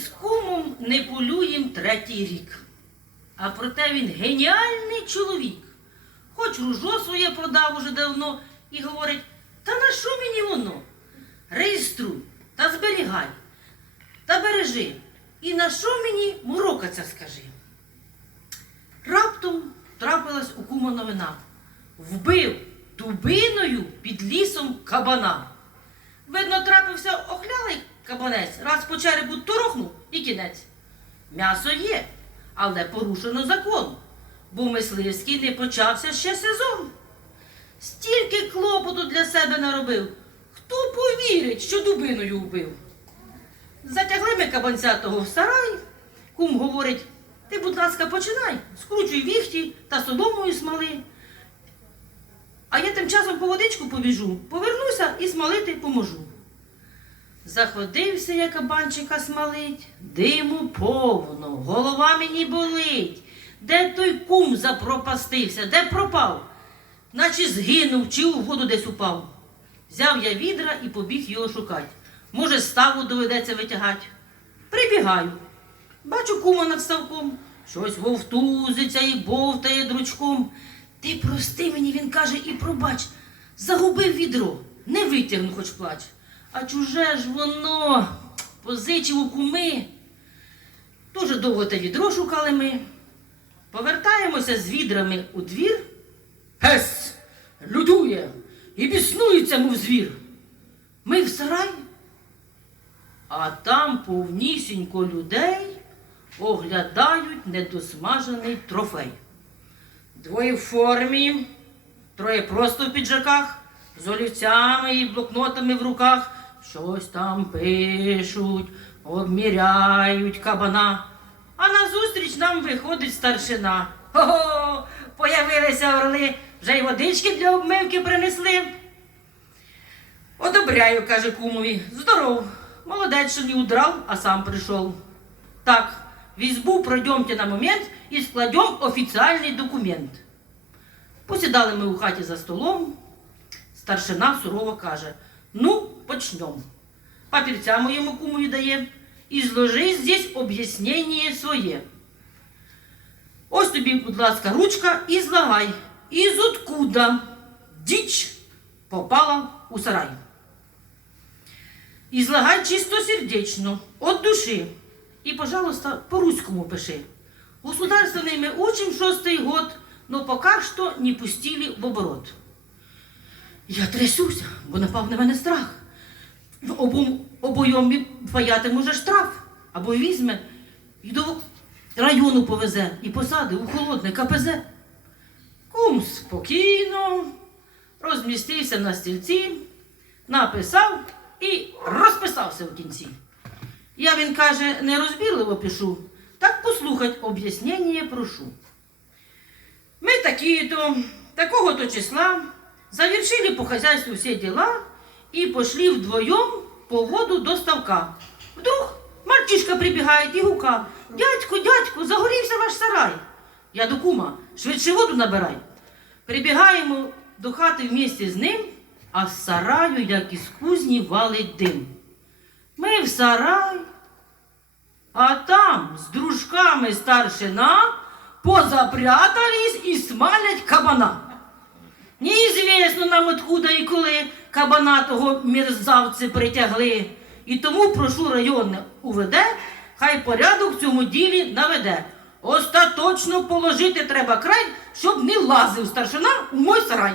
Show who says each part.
Speaker 1: із кумом не полюєм третій рік. А проте він геніальний чоловік. Хоч ружо своє продав уже давно і говорить, та на що мені воно? Реєструй та зберігай, та бережи. І на що мені мурокаться, скажи? Раптом трапилась у кума новина. Вбив дубиною під лісом кабана. Видно, трапився охлялий кабанець, раз по черепу торохнув і кінець. М'ясо є, але порушено закон, бо мисливський не почався ще сезон. Стільки клопоту для себе наробив. Хто повірить, що дубиною вбив? Затягли ми кабанця того в сарай. Кум говорить, ти, будь ласка, починай, скручуй віхті та соломою смали. А я тим часом по водичку побіжу, повернуся і смалити поможу. Заходився я кабанчика смалить, диму повно, голова мені болить. Де той кум запропастився, де пропав? Наче згинув чи у воду десь упав. Взяв я відра і побіг його шукати. Може, ставу доведеться витягати. Прибігаю. Бачу кума над ставком. Щось вовтузиться і бовтає дручком. Ти прости мені, він каже, і пробач. Загубив відро, не витягну, хоч плач. А чуже ж воно позичив у куми. Дуже довго те відро шукали ми. Повертаємося з відрами у двір. Гес! Людує і біснується, мов звір. Ми в сарай, а там повнісінько людей оглядають недосмажений трофей. Двоє в формі, троє просто в піджаках, з олівцями і блокнотами в руках. Щось там пишуть, обміряють кабана. А назустріч нам виходить старшина. Ого, появилися орли, вже й водички для обмивки принесли. Одобряю, каже кумові. Здоров. Молодець, що не удрав, а сам прийшов. Так, в избу пройдемте на момент і складем офіціальний документ. Посідали ми у хаті за столом. Старшина сурово каже: Ну, почнем. Папірця моєму кумові дає. І зложи здесь об'яснення своє. Ось тобі, будь ласка, ручка і злагай. Із откуда діч попала у сарай. Излагай чистосердечно, от души. И, пожалуйста, по-русскому пиши. Государственный мы учим шестый год, но пока что не пустили в оборот. Я трясуся, бо напав на мене страх. В обом, обойомі паятиму вже штраф, або візьме і до району повезе і посади у холодне КПЗ. Кум спокійно розмістився на стільці, написав і розписався в кінці. Я, він каже, нерозбірливо пишу, так послухать об'яснення прошу. Ми такі-то, такого-то числа, завершили по хозяйству все дела и пошли вдвоем по воду до ставка. Вдруг мальчишка прибігає і гука. Дядьку, дядьку, загорівся ваш сарай. Я до кума, швидше воду набирай. Прибігаємо до хати вместе з ним, а з сараю, як із кузні, валить дим. Ми в сарай, а там з дружками старшина позапрятались і смалять кабана. Неізвісно нам откуда і коли кабана того мерзавці притягли. І тому прошу районне УВД, хай порядок в цьому ділі наведе. Остаточно положити треба край, щоб не лазив старшина у мой сарай.